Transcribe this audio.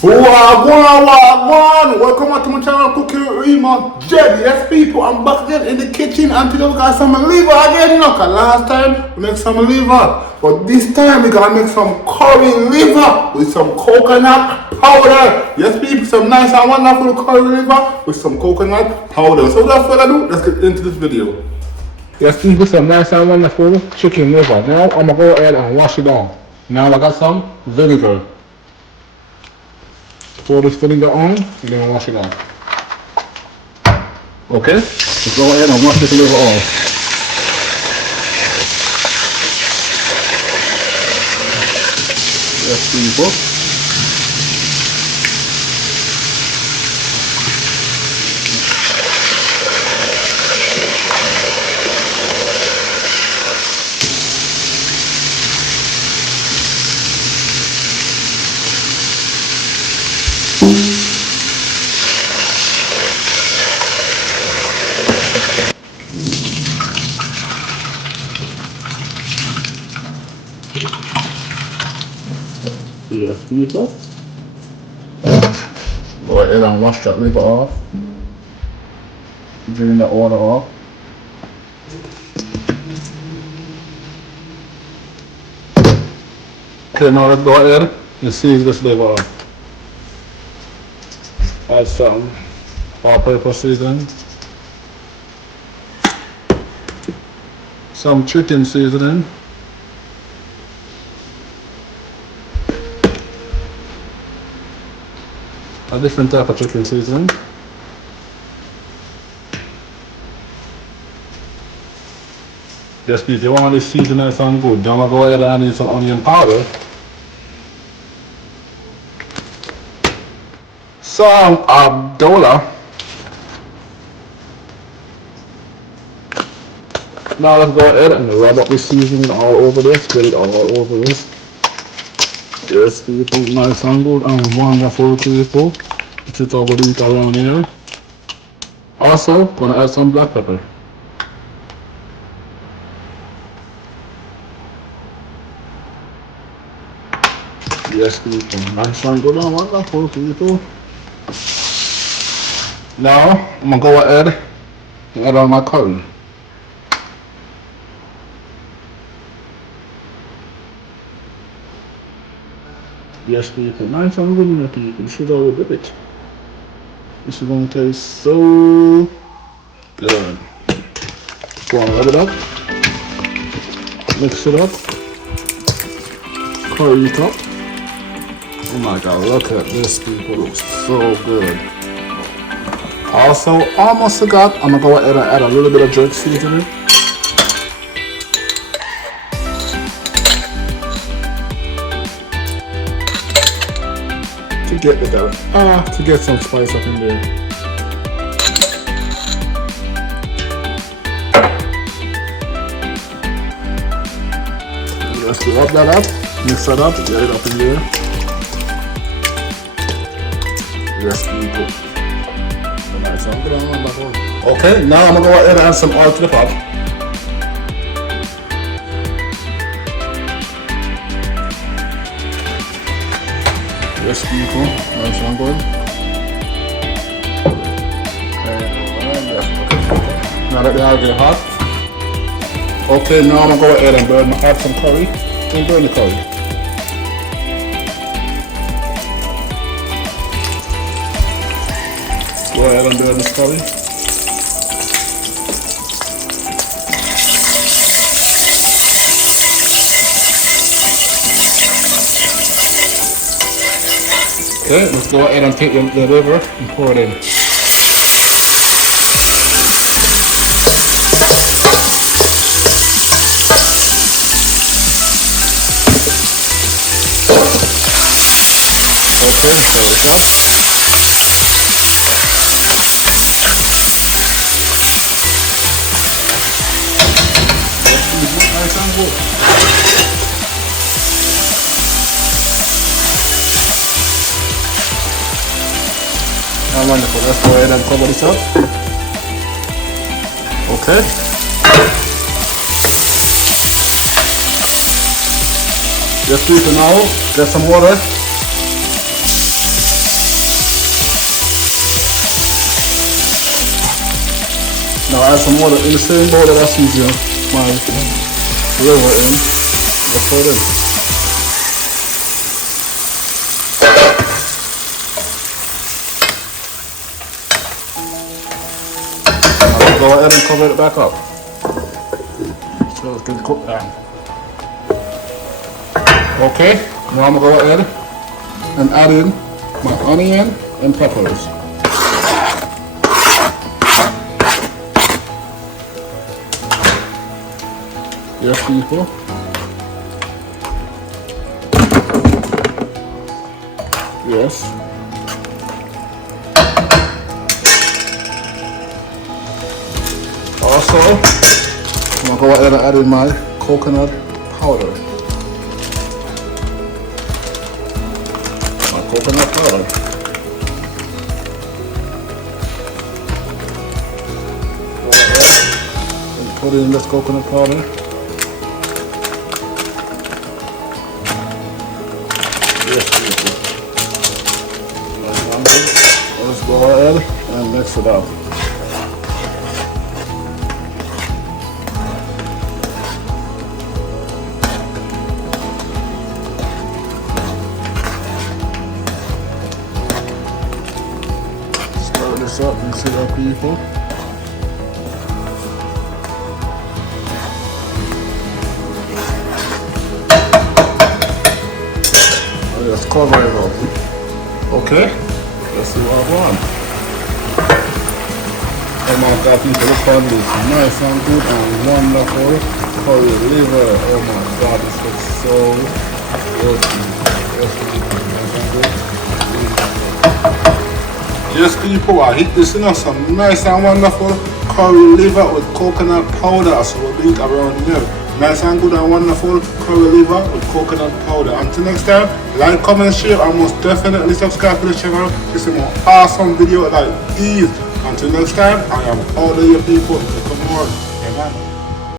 Wagwan! Welcome back to my channel, Cooking with Remodread. Yes, people, I'm back again in the kitchen and today we got some liver again, you know, cause last time we made some liver. But this time we gotta make some curry liver with some coconut powder. Yes, people, some nice and wonderful curry liver with some coconut powder. So without further ado, let's get into this video. Yes, people, some nice and wonderful chicken liver. Now I'm gonna go ahead and wash it down. Now I got some vinegar. Pour this vinegar on and then wash it off. Okay, let's go ahead and wash this liver off. Yes, people. Yes, people. Go ahead and wash that liver off. Drain the water off. Okay, now let's go ahead and season this liver off. Add some all-purpose seasoning, some chicken seasoning, a different type of chicken seasoning, just if you want this seasoning to sound good, then I'll go ahead and add some onion powder, some Abdullah. Now let's go ahead and rub up the seasoning all over this, get it all over this. Yes, people, nice and good and wonderful people. It's it over it around here. Also, gonna add some black pepper. Yes, people, nice and good and wonderful people. Now, I'm gonna go ahead and add on my curry. Yes, people, nice and good people. This is all with it. This is gonna taste so good. Go on, rub it up. Mix it up. Curry it up. Oh my god, look at this, people. It looks so good. Also, almost forgot, I'm gonna go ahead and add a little bit of jerk seasoning. To get some spice up in there. Let's rub that up, mix that up, get it up in there. Yes, people. Okay, now I'm gonna go ahead and add some oil to the pot. Yes, people, nice and good. Now that they are getting hot. Okay, now I'm gonna go ahead and add some curry and burn the curry. Go ahead and burn this curry. Okay, let's go ahead and take the liver and pour it in. Okay, let's give it a shot. Nice and good. Wonderful, let's go ahead and cover this up. Okay. Just keep it now, get some water. add some water in the same bowl that I season my liver in. Let's put it in. I'll go ahead and cover it back up. So it's going to cook down. Okay, now I'm going to go ahead and add in my onion and peppers. Yes, people. Yes. Also, I'm going to go ahead and add in my coconut powder. My coconut powder. Put in this coconut powder. Yes, people. Let's go ahead and mix it up. Stir this up and see our people. Let's cover it up. Okay, let's see what I want. Oh my God, people, look at this. Nice and good and wonderful curry liver. Oh my God, this looks so good. Yes, people, I hit this in some nice and wonderful curry liver with coconut powder. So we'll do it around here. Nice and good and wonderful curry liver with coconut powder. Until next time, like, comment, share, and most definitely subscribe to the channel to see more awesome videos like these. Until next time, I am all of your people. Come on.